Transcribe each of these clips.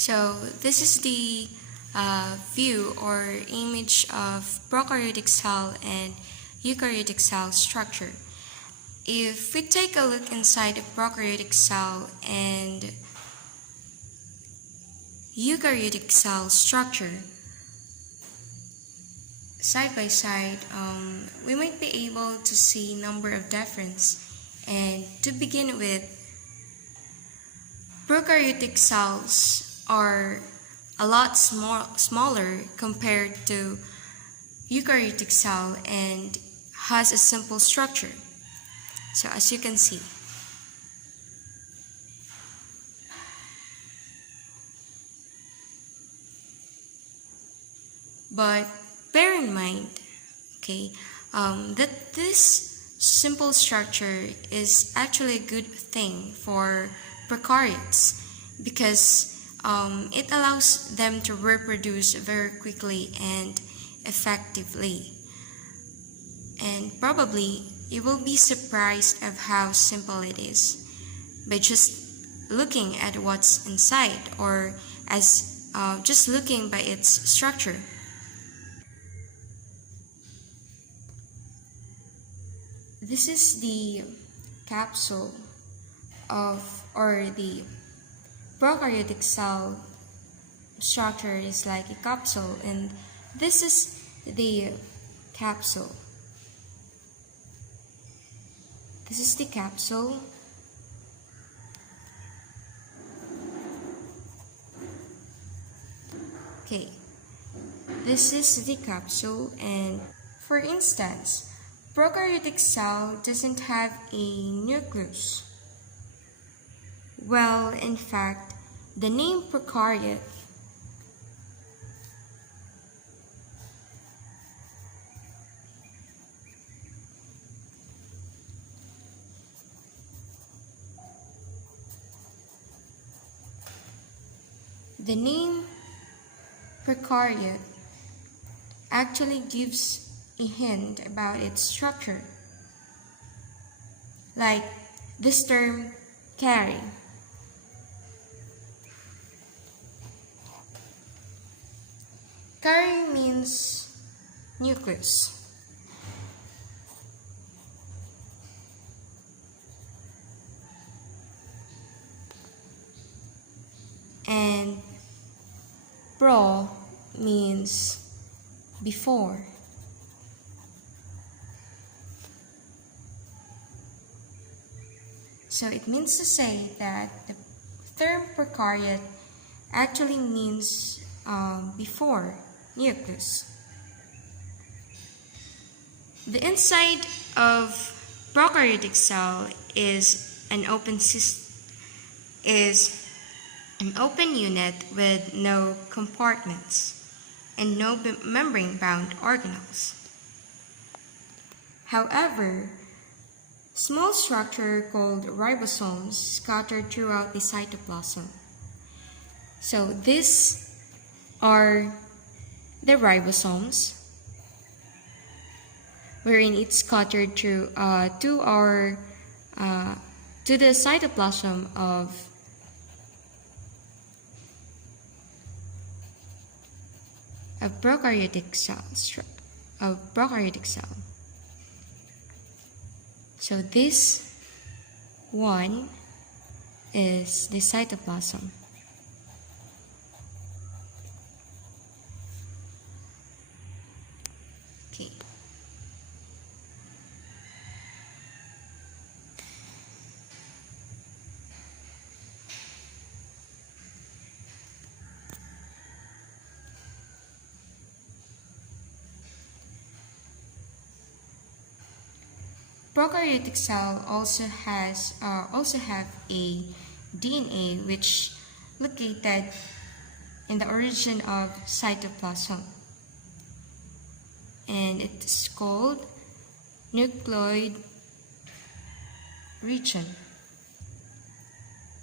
So this is the view or image of prokaryotic cell and eukaryotic cell structure. If we take a look inside a prokaryotic cell and eukaryotic cell structure side by side, we might be able to see number of difference. And to begin with, prokaryotic cells are a lot smaller compared to eukaryotic cell and has a simple structure. So as you can see, but bear in mind, okay, that this simple structure is actually a good thing for prokaryotes because it allows them to reproduce very quickly and effectively. And probably you will be surprised of how simple it is by just looking at what's inside or as just looking by its structure. This is the capsule of, or the prokaryotic cell structure is like a capsule, and this is the capsule. This is the capsule. Okay, this is the capsule, and for instance, prokaryotic cell doesn't have a nucleus. Well, in fact, the name prokaryote actually gives a hint about its structure, like this term carry. Carry means nucleus. And pro means before. So it means to say that the term prokaryote actually means before nucleus. The inside of prokaryotic cell is an open unit with no compartments and no membrane-bound organelles. However, small structure called ribosomes scattered throughout the cytoplasm. So these are the ribosomes, wherein it's scattered through to the cytoplasm of prokaryotic cell. So this one is the cytoplasm. Okay. Prokaryotic cell also have a DNA which located in the origin of cytoplasm, and it's called nucleoid region.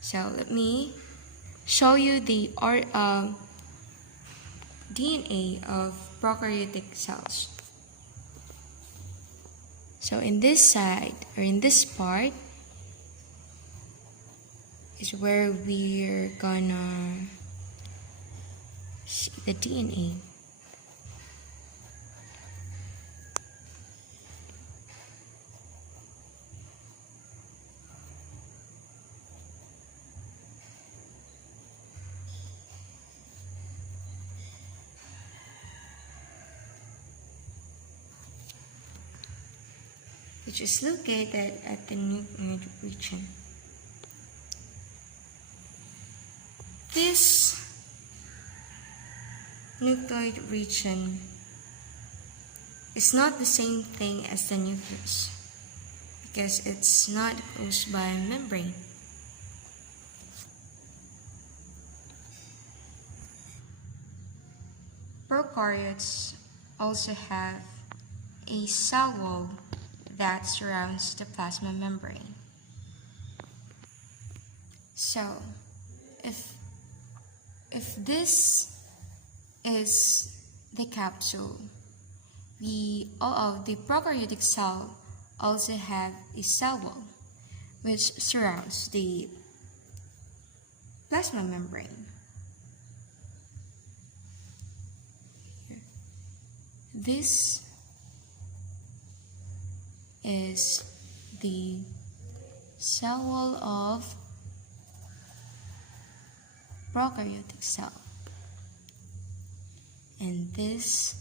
So let me show you the DNA of prokaryotic cells. So in this side, or in this part, is where we're gonna the DNA. Which is located at the nucleoid region. This nucleoid region is not the same thing as the nucleus because it's not closed by a membrane. Prokaryotes also have a cell wall that surrounds the plasma membrane. So, if this is the capsule, the prokaryotic cell also have a cell wall which surrounds the plasma membrane. This is the cell wall of prokaryotic cell, and this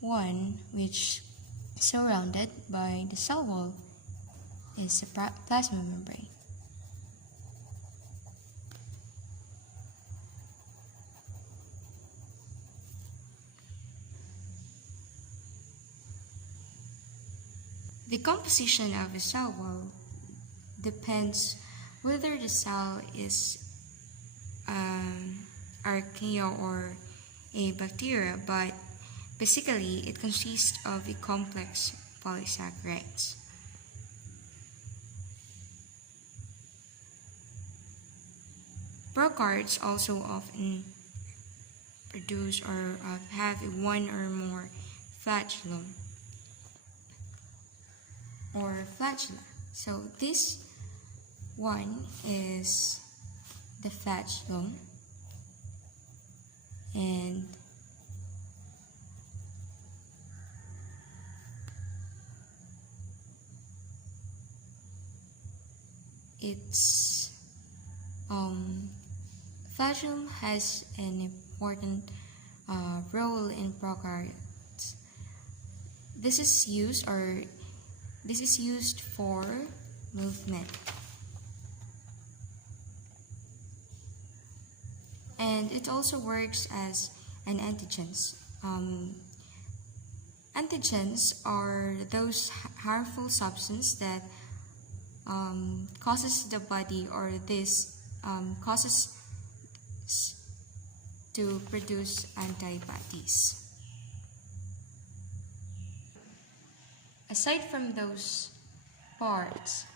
one which is surrounded by the cell wall is the plasma membrane. The composition of a cell wall depends whether the cell is archaea or a bacteria, but basically it consists of a complex polysaccharides. Prokaryotes also often produce or have one or more flagellum or flagella. So this one is the flagellum, and its flagellum has an important role in prokaryotes. This is used for movement. And it also works as an antigens. Antigens are those harmful substances that causes the body or this causes to produce antibodies. Aside from those parts,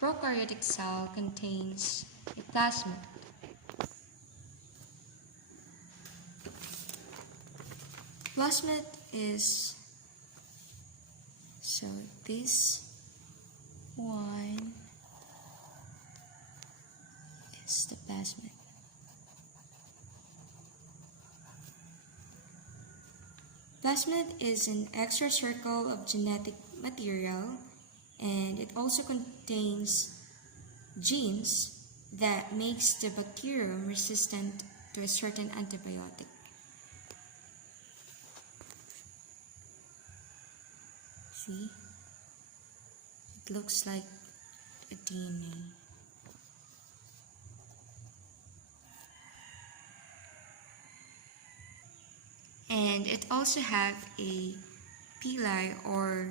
prokaryotic cell contains a plasmid. Plasmid is, so this one is the plasmid. Plasmid is an extra circle of genetic material, and it also contains genes that makes the bacterium resistant to a certain antibiotic. See? It looks like a DNA. And it also have a pili or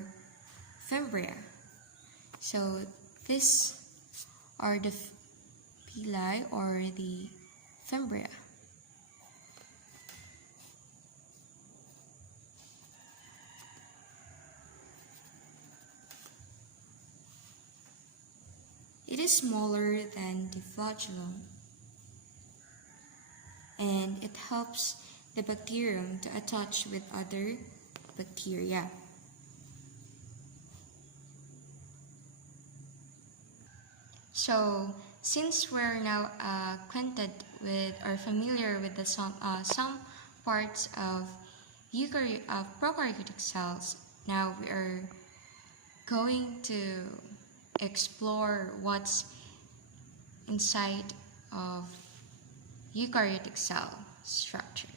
fimbria. So these are the pili or the fimbria. It is smaller than the flagellum, and it helps the bacterium to attach with other bacteria. So since we're now acquainted with or familiar with the some parts of prokaryotic cells, now we are going to explore what's inside of eukaryotic cell structure.